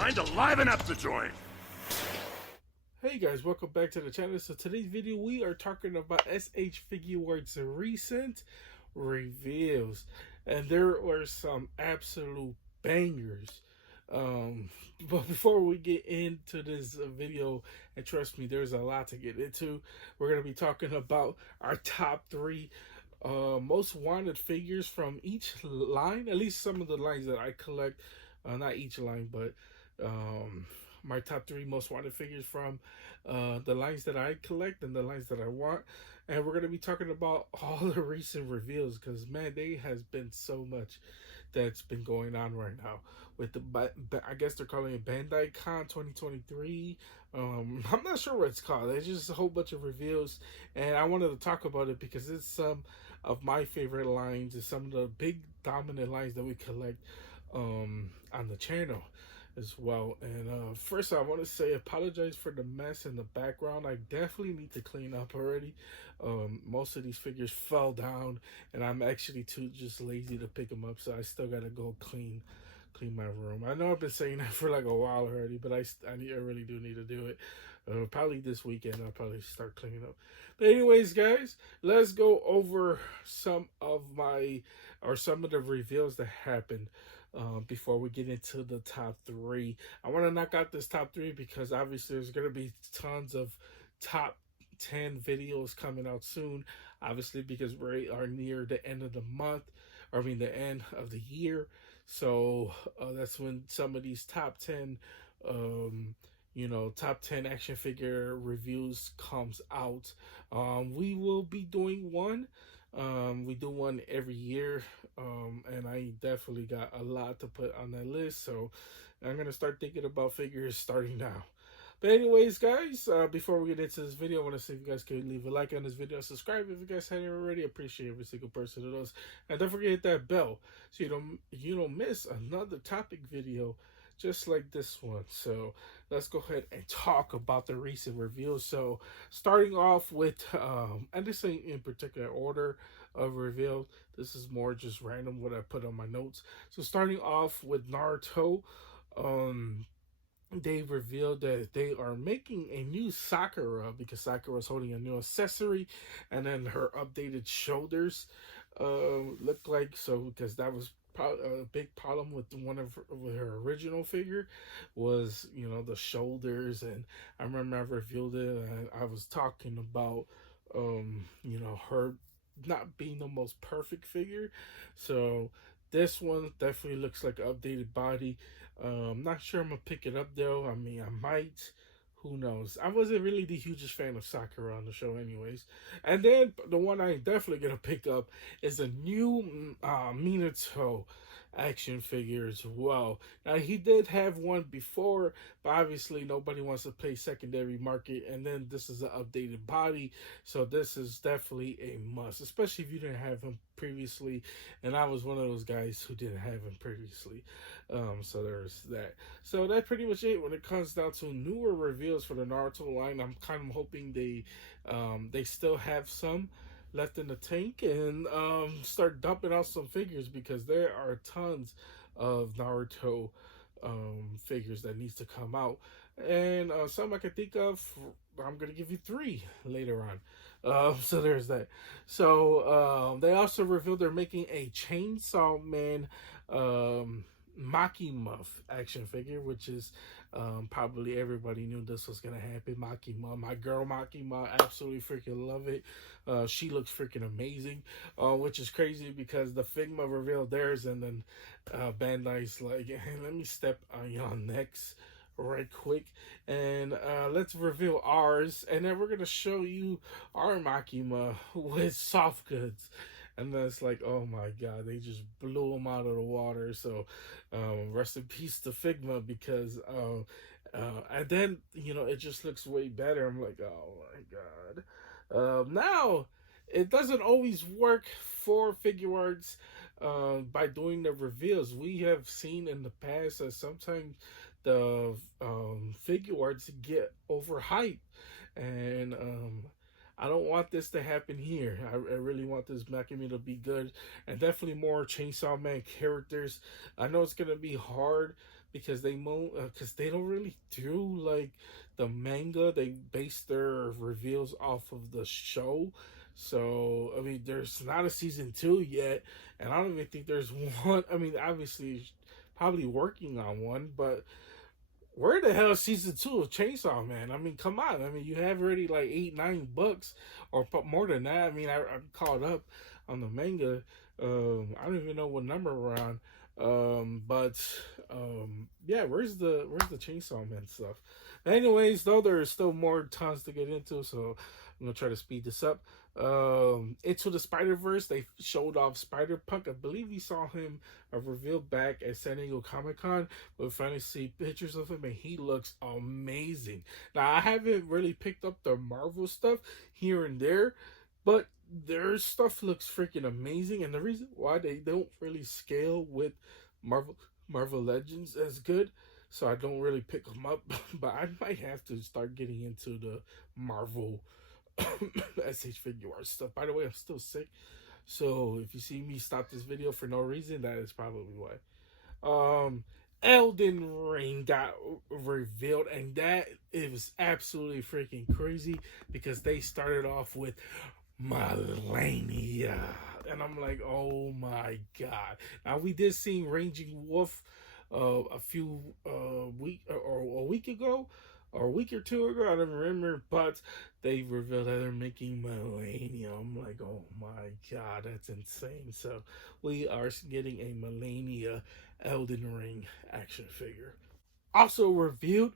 Time to liven up the joint. Hey guys, welcome back to the channel. So today's video we are talking about S.H.Figuarts' recent reveals, and there were some absolute bangers. But before we get into this video, and trust me, there's a lot to get into. We're gonna be talking about our top three most wanted figures from each line, at least some of the lines that I collect. Not each line, but my top three most wanted figures from the lines that I collect and the lines that I want. And we're going to be talking about all the recent reveals because, man, there has been so much that's been going on right now with the, I guess they're calling it Bandai Con 2023. I'm not sure what it's called. It's just a whole bunch of reveals, and I wanted to talk about it because it's some of my favorite lines and some of the big dominant lines that we collect on the channel as well. And first I want to say apologize for the mess in the background. I definitely need to clean up already. Most of these figures fell down and I'm actually too just lazy to pick them up, so I still gotta go clean my room. I know I've been saying that for like a while already, but I really do need to do it. Probably this weekend I'll probably start cleaning up. But anyways, guys, let's go over some of the reveals that happened before we get into the top three. I want to knock out this top three because obviously there's going to be tons of top 10 videos coming out soon, obviously because we are near the end of the month, or I mean the end of the year. So that's when some of these top 10 top 10 action figure reviews comes out. We will be doing one. We do one every year, and I definitely got a lot to put on that list, so I'm gonna start thinking about figures starting now. But anyways, guys, before we get into this video, I want to see if you guys can leave a like on this video, subscribe if you guys haven't already. Appreciate every single person of those, and don't forget to hit that bell so you don't miss another topic video just like this one. So let's go ahead and talk about the recent reveals. So starting off with, and this ain't in particular order of reveal. This is more just random what I put on my notes. So starting off with Naruto, they revealed that they are making a new Sakura because Sakura's holding a new accessory, and then her updated shoulders look like so because that was a big problem with with her original figure was the shoulders. And I remember I revealed it and I was talking about her not being the most perfect figure. So this one definitely looks like an updated body. Not sure I'm gonna pick it up though. I mean, I might. Who knows? I wasn't really the hugest fan of Sakura on the show, anyways. And then the one I definitely gonna pick up is a new Minato action figure as well. Now he did have one before, but obviously nobody wants to pay secondary market. And then this is an updated body, so this is definitely a must, especially if you didn't have him previously. And I was one of those guys who didn't have him previously. So there's that. So that's pretty much it when it comes down to newer reveals for the Naruto line. I'm kind of hoping they still have some left in the tank and start dumping out some figures because there are tons of Naruto figures that needs to come out. And some I can think of, I'm gonna give you three later on. So there's that. So they also revealed they're making a Chainsaw Man Makima action figure, which is probably everybody knew this was gonna happen. Makima, my girl Makima, absolutely freaking love it. She looks freaking amazing, which is crazy because the Figma revealed theirs, and then Bandai's like, hey, let me step on y'all next right quick and let's reveal ours, and then we're gonna show you our Makima with soft goods. And then it's like, oh my god, they just blew him out of the water. So rest in peace to Figma, because and then it just looks way better. I'm like, oh my god. Now it doesn't always work for Figuarts by doing the reveals. We have seen in the past that sometimes the Figuarts get overhyped, and I don't want this to happen here. I really want this Makima to be good, and definitely more Chainsaw Man characters. I know it's gonna be hard because because they don't really do like the manga. They base their reveals off of the show. So I mean, there's not a season 2 yet, and I don't even think there's one. I mean, obviously, probably working on one, but where the hell is season 2 of Chainsaw Man? I mean, come on. I mean, you have already like 8, 9 books, or more than that. I mean, I'm caught up on the manga. I don't even know what number we're on. But yeah, where's the Chainsaw Man stuff? Anyways, though, there's still more tons to get into, so I'm gonna try to speed this up. Into the Spider Verse, they showed off Spider Punk. I believe we saw him revealed back at San Diego Comic Con. We'll finally see pictures of him, and he looks amazing. Now, I haven't really picked up the Marvel stuff here and there, but their stuff looks freaking amazing. And the reason why they don't really scale with Marvel Legends as good, so I don't really pick them up. But I might have to start getting into the Marvel S.H.Figuarts stuff. By the way, I'm still sick, so if you see me stop this video for no reason, that is probably why. Elden Ring got revealed, and that it was absolutely freaking crazy because they started off with Melania, and I'm like, oh my god. Now we did see Raging Wolf a few week or a week ago, or a week or two ago, I don't remember, but they revealed that they're making Melania. I'm like, oh my god, that's insane. So we are getting a Melania Elden Ring action figure. Also revealed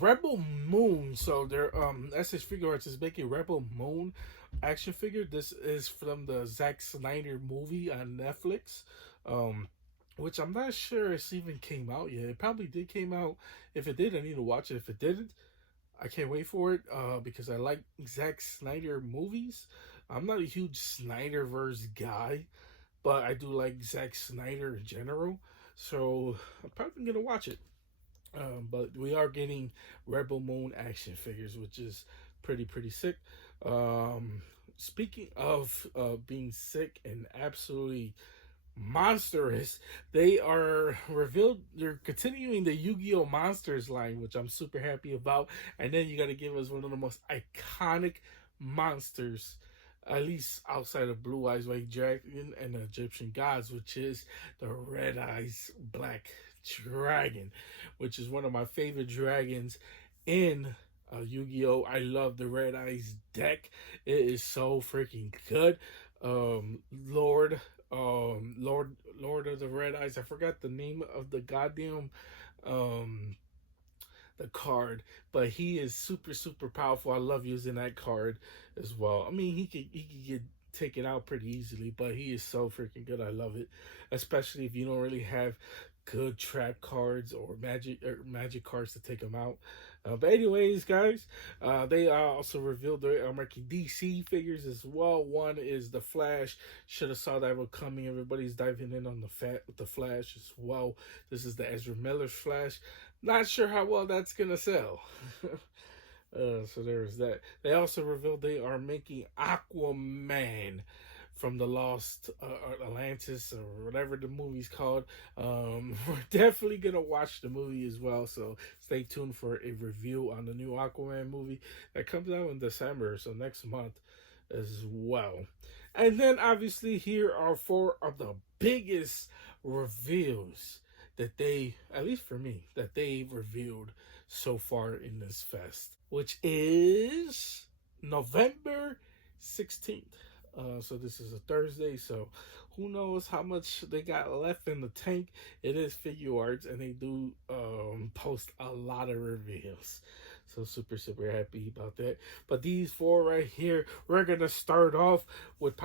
Rebel Moon. So their S.H.Figuarts is making Rebel Moon action figure. This is from the Zack Snyder movie on Netflix. Which I'm not sure it's even came out yet. It probably did came out. If it did, I need to watch it. If it didn't, I can't wait for it because I like Zack Snyder movies. I'm not a huge Snyderverse guy, but I do like Zack Snyder in general. So I'm probably gonna watch it. But we are getting Rebel Moon action figures, which is pretty sick. Speaking of being sick and absolutely monstrous, they are revealed they're continuing the Yu-Gi-Oh Monsters line, which I'm super happy about. And then you got to give us one of the most iconic monsters, at least outside of Blue Eyes White Dragon and the Egyptian gods, which is the Red Eyes Black Dragon, which is one of my favorite dragons in Yu-Gi-Oh. I love the Red Eyes deck. It is so freaking good. Lord Lord of the Red Eyes. I forgot the name of the goddamn um the card, but he is super powerful. I love using that card as well. I mean, he could get taken out pretty easily, but he is so freaking good. I love it, especially if you don't really have good trap cards or magic cards to take him out. But anyways, guys, they also revealed they're making DC figures as well. One is the Flash. Should have saw that one coming. Everybody's diving in on the Flash as well. This is the Ezra Miller's Flash. Not sure how well that's gonna sell. So there's that. They also revealed they are making Aquaman from the Lost Atlantis or whatever the movie's called. We're definitely gonna watch the movie as well, so stay tuned for a review on the new Aquaman movie that comes out in December, so next month as well. And then obviously here are 4 of the biggest reveals that they, at least for me, that they revealed so far in this fest, which is November 16th. So this is a Thursday, so who knows how much they got left in the tank. It is Figuarts, and they do post a lot of reveals. So super happy about that. But these 4 right here, we're gonna start off with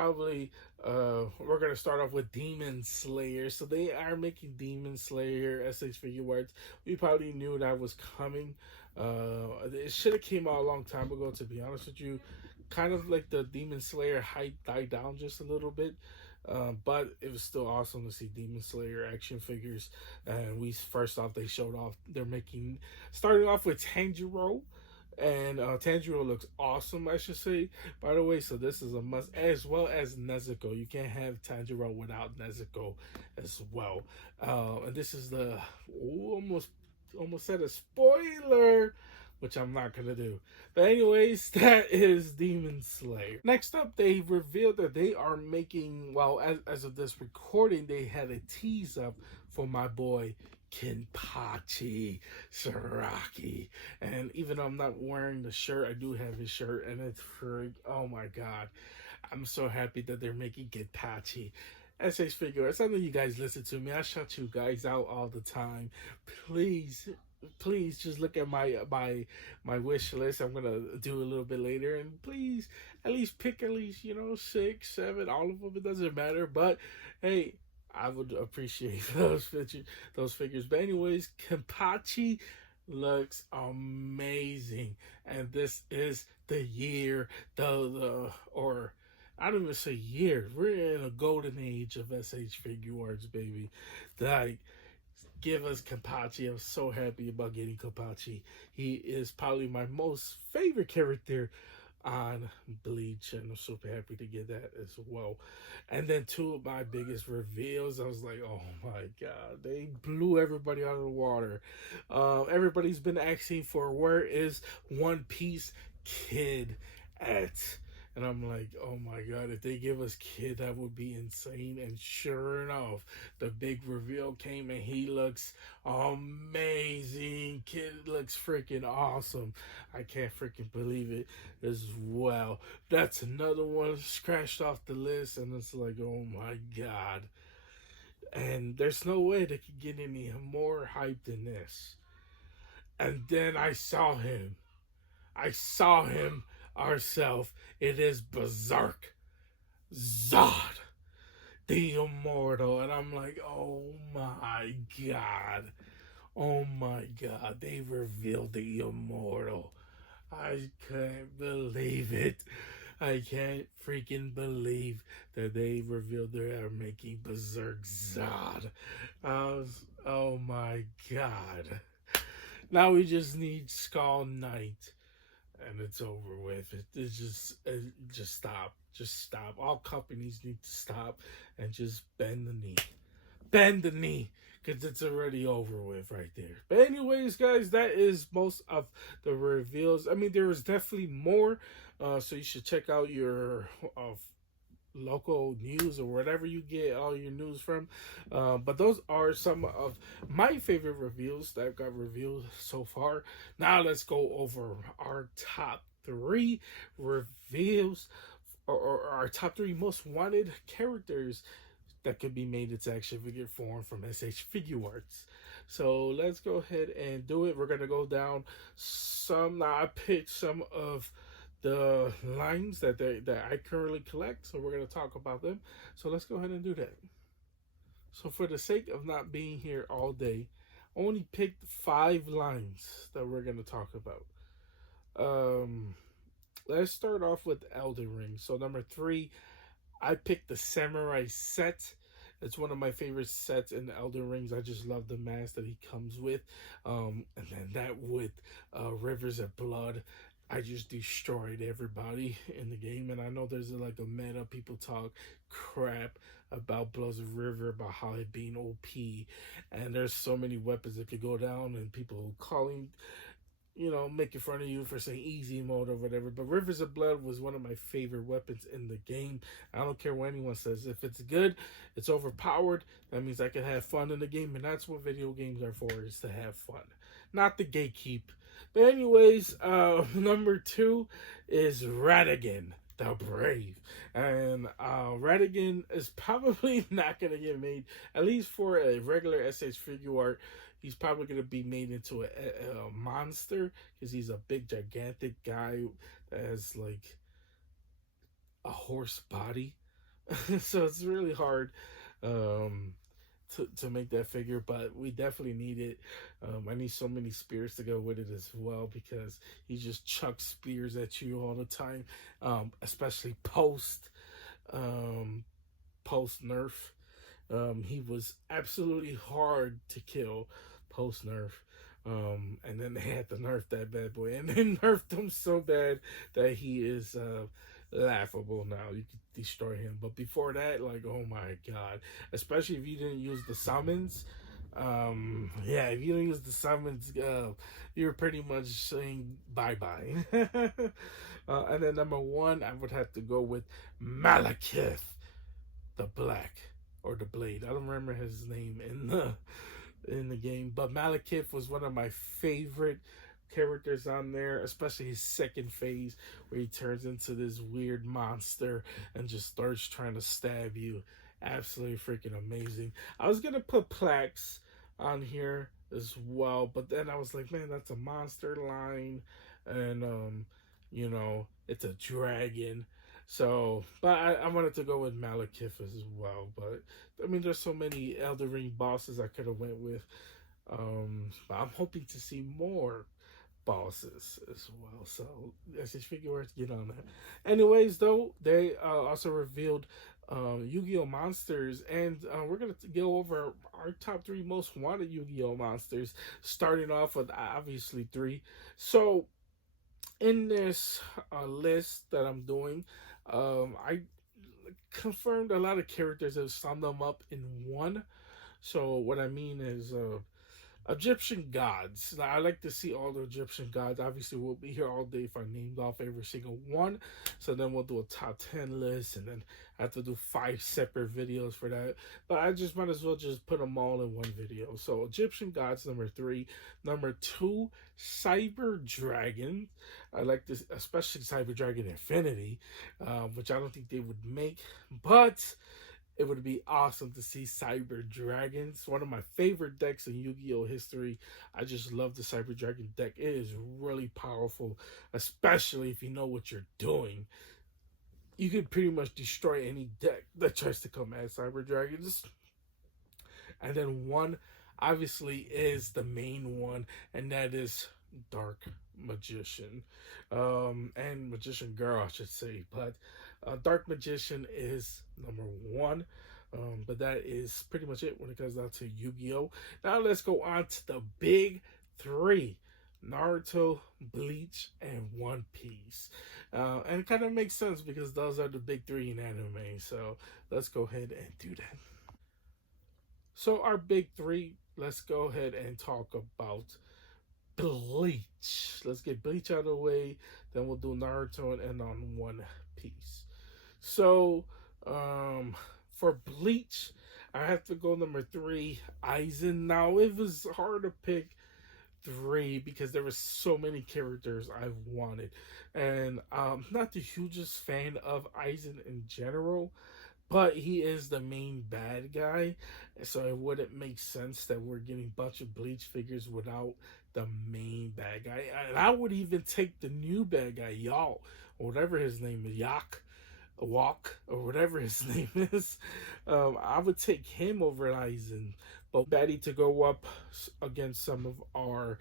Demon Slayer. So they are making Demon Slayer S.H.Figuarts. We probably knew that was coming. It should have came out a long time ago, to be honest with you. Kind of like the Demon Slayer hype died down just a little bit. But it was still awesome to see Demon Slayer action figures. And first off, they showed off, they're starting off with Tanjiro. And Tanjiro looks awesome, I should say. By the way, so this is a must, as well as Nezuko. You can't have Tanjiro without Nezuko as well. And this is the almost said a spoiler, which I'm not gonna do. But anyways, that is Demon Slayer. Next up, they revealed that they are making. Well, as of this recording, they had a tease up for my boy Kenpachi Saraki. And even though I'm not wearing the shirt, I do have his shirt, and it's for, oh my god, I'm so happy that they're making Kenpachi. S.H.Figuarts, I know you guys listen to me. I shout you guys out all the time. Please, please just look at my wish list. I'm gonna do a little bit later, and please at least pick at least 6, 7, all of them. It doesn't matter, but hey, I would appreciate those figures. But anyways, Kenpachi looks amazing, and this is the year, the or I don't even say year. We're in a golden age of S.H.Figuarts, baby. Like, give us Kenpachi. I'm so happy about getting Kenpachi. He is probably my most favorite character on Bleach, and I'm super happy to get that as well. And then two of my biggest reveals, I was like, oh my god, they blew everybody out of the water. Everybody's been asking for, where is One Piece Kid at? And I'm like, oh my god, if they give us Kid, that would be insane. And sure enough, the big reveal came, and he looks amazing. Kid looks freaking awesome. I can't freaking believe it as well. That's another one scratched off the list, and it's like, oh my god. And there's no way they could get any more hype than this. And then I saw him. Ourselves. It is Berserk Zod, the Immortal. And I'm like, oh my god. Oh my god. They revealed the Immortal. I can't believe it. I can't freaking believe that they revealed they are making Berserk Zod. Oh my god. Now we just need Skull Knight, and it's over with. It's just stop. Just stop. All companies need to stop and just bend the knee. Bend the knee, because it's already over with right there. But anyways, guys, that is most of the reveals. I mean, there is definitely more, so you should check out your local news or whatever you get all your news from. But those are some of my favorite reveals that got revealed so far. Now let's go over our top 3 reveals, or our top 3 most wanted characters that could be made into action figure form from S.H.Figuarts. So let's go ahead and do it. We're gonna go down some. Now I picked some of the lines that I currently collect, so we're going to talk about them. So let's go ahead and do that. So for the sake of not being here all day, I only picked 5 lines that we're going to talk about. Let's start off with Elden Ring. So number 3, I picked the Samurai set. It's one of my favorite sets in the Elden Rings. I just love the mask that he comes with. And then that with Rivers of Blood. I just destroyed everybody in the game. And I know there's like a meta, people talk crap about Bloods of River, about how it being OP. And there's so many weapons that could go down, and people calling, making fun of you for saying easy mode or whatever. But Rivers of Blood was one of my favorite weapons in the game. I don't care what anyone says. If it's good, it's overpowered, that means I can have fun in the game. And that's what video games are for, is to have fun, not the gatekeep. But anyways, number 2 is Ratigan the Brave. And Ratigan is probably not going to get made, at least for a regular S.H.Figuart. He's probably going to be made into a monster, because he's a big, gigantic guy that has like a horse body. So it's really hard to make that figure, but we definitely need it. I need so many spears to go with it as well, because he just chucks spears at you all the time, especially post nerf. He was absolutely hard to kill post nerf. And then they had to nerf that bad boy, and they nerfed him so bad that he is laughable now. You could destroy him, but before that, like, oh my god, especially if you didn't use the summons. Yeah, if you don't use the summons, you're pretty much saying bye bye. And then number one, I would have to go with Malekith the Black or the Blade. I don't remember his name in the game, but Malekith was one of my favorite characters on there, especially his second phase where he turns into this weird monster and just starts trying to stab you. Absolutely freaking amazing. I was gonna put Plax on here as well, but then I was like, man, that's a monster line, and it's a dragon. So, but I wanted to go with Malekith as well. But I mean, there's so many Elden Ring bosses I could have went with. But I'm hoping to see more bosses as well. So S.H.Figuarts, get on that. Anyways, though, they also revealed Yu-Gi-Oh monsters, and we're gonna go over our top three most wanted Yu-Gi-Oh monsters, starting off with obviously three. So in this list that I'm doing, I confirmed a lot of characters and summed them up in one. So what I mean is, Egyptian gods. I like to see all the Egyptian gods. Obviously, we'll be here all day if I named off every single one. So then we'll do a top 10 list, and then I have to do 5 separate videos for that. But I just might as well just put them all in one video. So Egyptian gods, number 3. Number 2, Cyber Dragon. I like this, especially Cyber Dragon Infinity, which I don't think they would make. But it would be awesome to see Cyber Dragons. One of my favorite decks in Yu-Gi-Oh history. I just love the Cyber Dragon deck. It is really powerful, especially if you know what you're doing. You can pretty much destroy any deck that tries to come at Cyber Dragons. And then one, obviously, is the main one, and that is Dark Magician. And Magician Girl, I should say. But Dark Magician is number one. But that is pretty much it when it comes down to Yu-Gi-Oh! Now let's go on to the big three. Naruto, Bleach, and One Piece. And it kind of makes sense because those are the big three in anime. So let's go ahead and do that. So our big three, let's go ahead and talk about Bleach. Let's get Bleach out of the way. Then we'll do Naruto and end on One Piece. So, for Bleach, I have to go number 3, Aizen. Now, it was hard to pick 3 because there were so many characters I wanted. And I'm not the hugest fan of Aizen in general, but he is the main bad guy, so it wouldn't make sense that we're getting a bunch of Bleach figures without the main bad guy. And I would even take the new bad guy, Y'all, or whatever his name is, Walk, or whatever his name is. I would take him over Aizen, but baddie to go up against some of our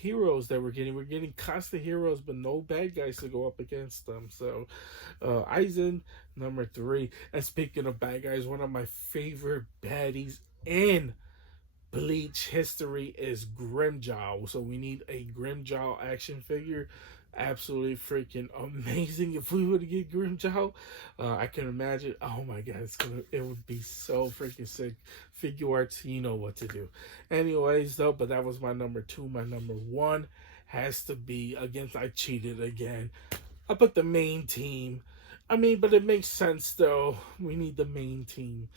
heroes that we're getting. We're getting constant heroes, but no bad guys to go up against them. So, Aizen, number 3. And speaking of bad guys, one of my favorite baddies in Bleach history is Grimjaw. So we need a Grimjaw action figure. Absolutely freaking amazing if we were to get Grimjaw. I can imagine. Oh my god, it would be so freaking sick. Figuarts, you know what to do. Anyways, though, but that was my number 2. My number 1 has to be, against, I cheated again. I put the main team. I mean, but it makes sense though. We need the main team.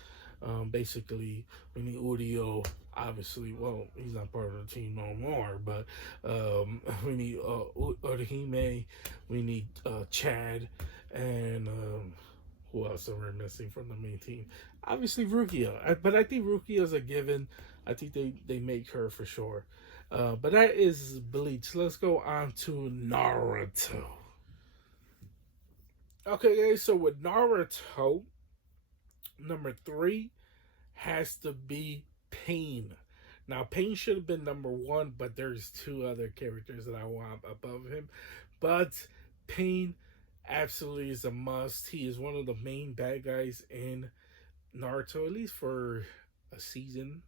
Basically, we need Udio. Obviously, well, he's not part of the team no more, but we need Orihime, we need Chad, and who else are we missing from the main team? Obviously, Rukia. But I think Rukia is a given. I think they make her for sure. But that is Bleach. Let's go on to Naruto. Okay, guys, so with Naruto, number 3 has to be Pain. Now, Pain should have been number 1, but there's 2 other characters that I want above him. But Pain absolutely is a must. He is one of the main bad guys in Naruto, at least for a season.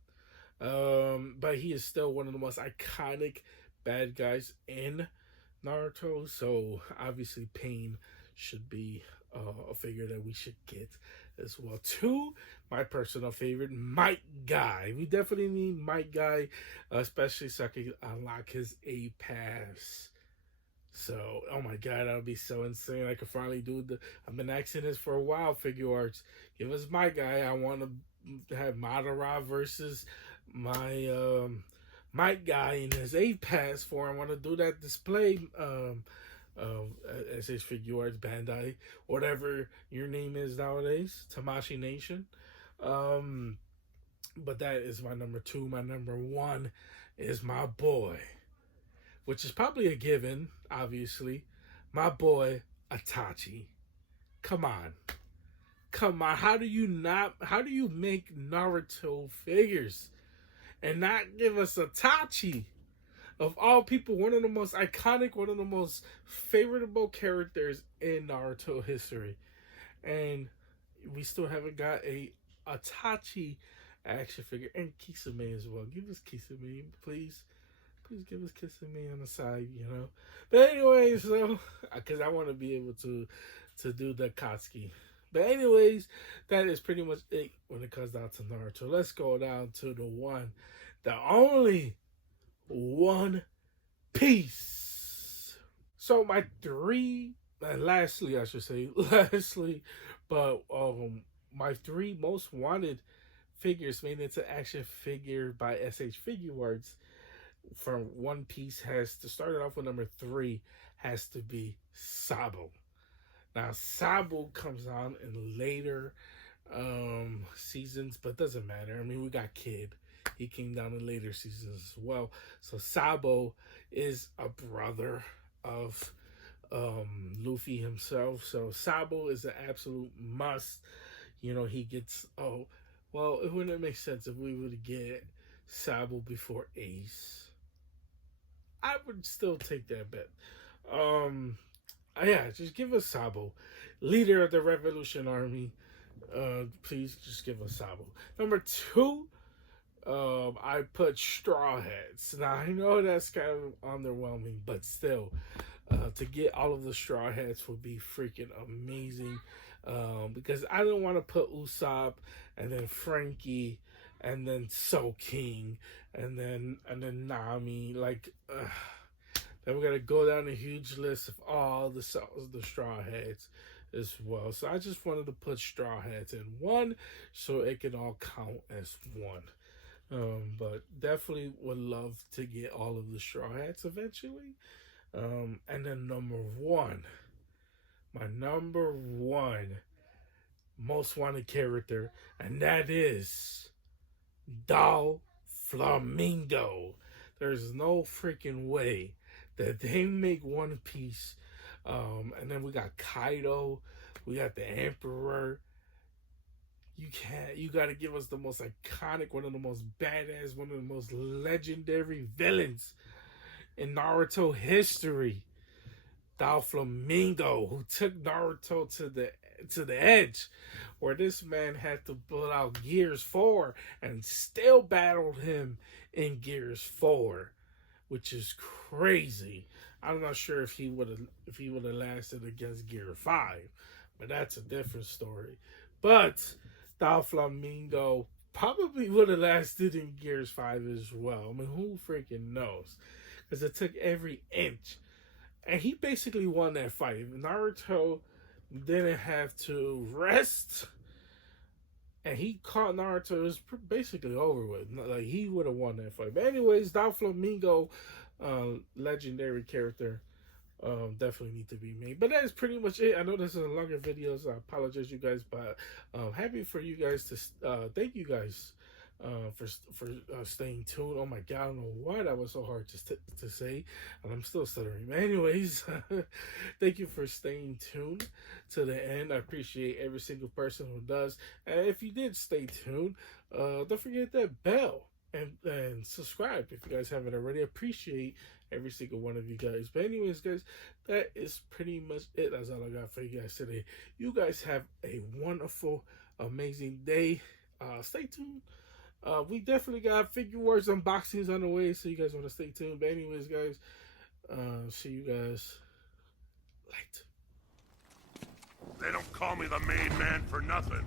But he is still one of the most iconic bad guys in Naruto. So obviously, Pain should be a figure that we should get as well. Two, my personal favorite, Might Guy. We definitely need Might Guy, especially so I can unlock his A pass. So, oh my god, that would be so insane. I could finally do the. I've been asking this for a while, Figuarts. Give us my guy. I want to have Madara versus my Might Guy in his 8 pass for. I want to do that display. S.H.Figuarts, Bandai, whatever your name is nowadays, Tamashi Nation. Um, but that is my number two. My number one is my boy, which is probably a given, obviously. My boy, Itachi. Come on. Come on. How do you make Naruto figures and not give us Itachi? Of all people, one of the most iconic, one of the most favorable characters in Naruto history. And we still haven't got a Itachi action figure. And Kisame as well. Give us Kisame, please. Please give us kissing me on the side, you know. But anyways, so because I want to be able to do the Katsuki. But anyways, that is pretty much it when it comes down to Naruto. Let's go down to the one, the only One Piece. So my three, and lastly, I should say, but my three most wanted figures made into action figure by S.H.Figuarts from One Piece has to start it off with number three has to be Sabo. Now Sabo comes on in later seasons, but doesn't matter. I mean, we got Kid. He came down in later seasons as well. So Sabo is a brother of Luffy himself. So Sabo is an absolute must. You know, he gets well, it wouldn't make sense if we would get Sabo before Ace. I would still take that bet. Yeah, just give us Sabo, leader of the Revolution Army. Please just give us Sabo. Number two, I put Straw Hats. Now I know that's kind of underwhelming, but still, to get all of the Straw Hats would be freaking amazing. Because I don't want to put Usopp and then Frankie and then Soul King and then Nami. Like, then we gotta go down a huge list of all the Straw Hats as well. So I just wanted to put Straw Hats in one, so it can all count as one. But definitely would love to get all of the Straw Hats eventually. And then my number one most wanted character, and that is Flamingo. There's no freaking way that they make One Piece. And then we got Kaido, we got the Emperor. You gotta give us the most iconic, one of the most badass, one of the most legendary villains in Naruto history. Flamingo, who took Naruto to the edge, where this man had to pull out Gears 4 and still battled him in Gears 4, which is crazy. I'm not sure if he would have lasted against Gear 5, but that's a different story. But Flamingo probably would have lasted in Gears 5 as well. I mean, who freaking knows? Because it took every inch. And he basically won that fight. Naruto didn't have to rest. And he caught Naruto. It was basically over with. Like, he would have won that fight. But anyways, Flamingo, legendary character, definitely need to be made. But that is pretty much it. I know this is a longer video, so I apologize, you guys. But happy for you guys to thank you guys for staying tuned. Oh my god, I don't know why that was so hard to say, and I'm still stuttering. But anyways, thank you for staying tuned to the end. I appreciate every single person who does. And if you did stay tuned, don't forget that bell and subscribe if you guys haven't already. I appreciate every single one of you guys. But anyways, guys, that is pretty much it. That's all I got for you guys today. You guys have a wonderful, amazing day. Stay tuned. We definitely got Figuarts unboxings on the way, so you guys want to stay tuned. But anyways, guys, see you guys later. They don't call me the main man for nothing.